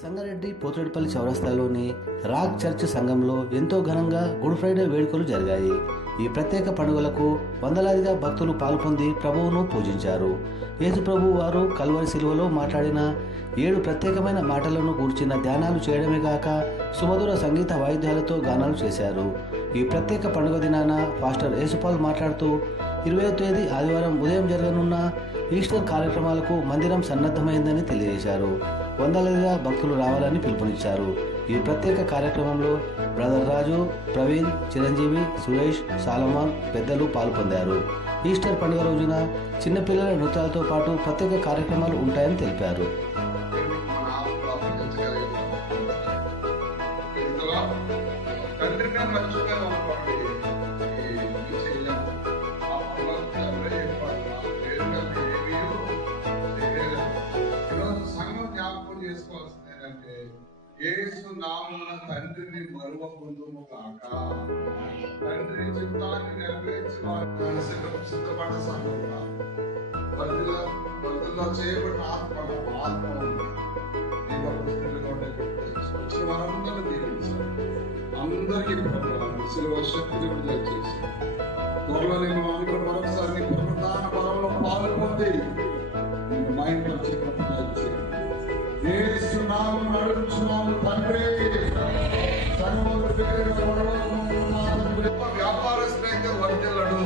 Sangareddy పోతురెడ్డిపల్లి చౌరస్తాలోని rock church సంఘంలో ఎంతో ఘనంగా గుడ్ ఫ్రైడే వేడుకలు జరిగాయి. ఈ ప్రత్యేక పండుగలకు వందలాదిగా భక్తులు పాల్పొంది ప్రభువును పూజించారు. యేసు ప్రభు వారు కల్వరి శిలువలో మాట్లాడిన 7 ప్రత్యేకమైన మాటలను గూర్చిన ధ్యానాలు చేయడమే గాక సుమధుర సంగీత వాయిద్యాలతో గానాలు చేశారు. ఈ ప్రత్యేక పండుగ దినాన పాస్టర్ యేసుపాల్ మాట్లాడుతూ 20వ తేదీ ఆదివారం ఉదయం జరగనున్న ఈస్టర్ కార్యక్రమాలకు మందిరం సన్నద్ధమైందని తెలియజేశారు. వందలాదిగా భక్తులు రావాలని పిలుపునిచ్చారు. ఈ ప్రత్యేక కార్యక్రమంలో బ్రదర్ రాజు, ప్రవీణ్, చిరంజీవి, సురేష్, సాలమాన్ పెద్దలు పాల్పొందారు. ఈస్టర్ పండుగ రోజున చిన్నపిల్లల నృత్యాలతో పాటు ప్రత్యేక కార్యక్రమాలు ఉంటాయని తెలిపారు. చేసుకోవాల్సింది యేసు నామమున తండ్రిని మరువకుందుము కాక. తండ్రి చిత్తాన్ని నెరవేర్చి వారి సిద్ధపడ్డ సంఘంగా బదుల్లో చేయబడిన ఆత్మ ఉంది. వచ్చిన వారందరూ దీవించారు. అందరికీ సిలువ శక్తిని విడుదల చేసి త్వరలో నేను అందరూ మరొకసారి ప్రధాన బలంలో పాల్గొంది మా ఇంట్లో చేయండి. యేసు నామమున అడుగుచున్నాము తండ్రి. వ్యాపారస్తులైతే వర్ధిల్లడు.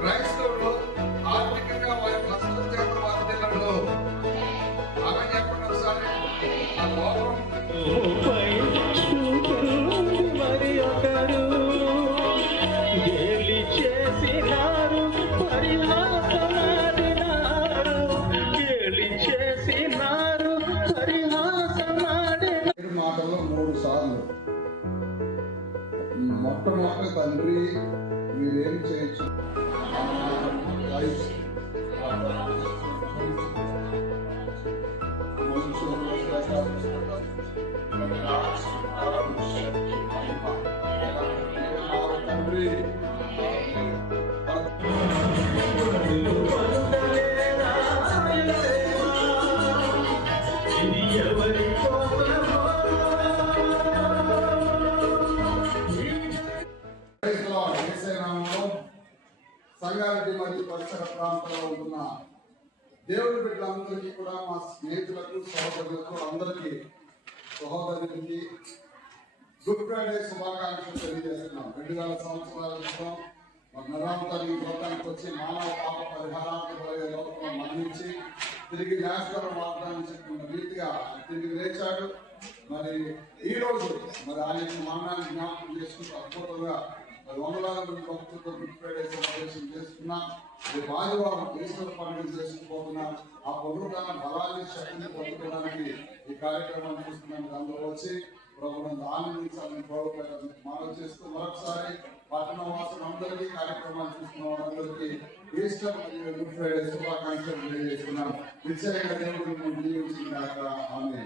క్రైస్తవుడు ఆర్థికంగా వారి కష్టం చేత వర్ధిల్లడు. అలా చెప్పండి ఒకసారి. ఆ లోకం మాటలో 3 సార్లు మొట్టమొదటి తండ్రి మీరేం చేయొచ్చు తండ్రి సంగారెడ్డి మరియు పరిసర ప్రాంతాల్లో ఉంటున్న దేవుడి బిడ్డలందరికీ కూడా, మా స్నేహితులకు, సహోదరులకు అందరికీ సహోదరులకి గుడ్ ఫ్రైడే శుభాకాంక్షలు తెలియజేస్తున్నాం. 2000 సంవత్సరాల క్రితం నరాంతరి లోకానికి వచ్చి మానవ పాప పరిహారానికి లోకంలో మరణించి తిరిగి న్యాయస్థానం వాగ్దానం చెప్పుకున్న రీతిగా తిరిగి లేచాడు. మరి ఈ రోజు ఆయన మరణాన్ని జ్ఞాపకం చేసుకుంటూ అద్భుతంగా వందలాది మంది భక్తులతో గుడ్ ఫ్రైడే సెలబ్రేషన్ చేసుకున్నాం. రేపు ఆదివారం ఈస్టర్ పండుగ చేసుకుపోతున్నాం. ఆ పునరుద్ధరణ బలాన్ని శక్తిని పొందుకోవడానికి ఈ కార్యక్రమాన్ని చూస్తున్నాం. అందులో వచ్చి ప్రభుత్వం ఆనందించాలని ప్రభుత్వం మనవి చేస్తూ మరొకసారి పట్టణ వాసులు అందరికీ కార్యక్రమాలు చూస్తున్న వారందరికీ ఈస్టర్ మరియు గుడ్ ఫ్రైడే శుభాకాంక్షలు తెలియజేస్తున్నాం. నిశ్చయంగా దేవుడు దీవించిన ఆమె.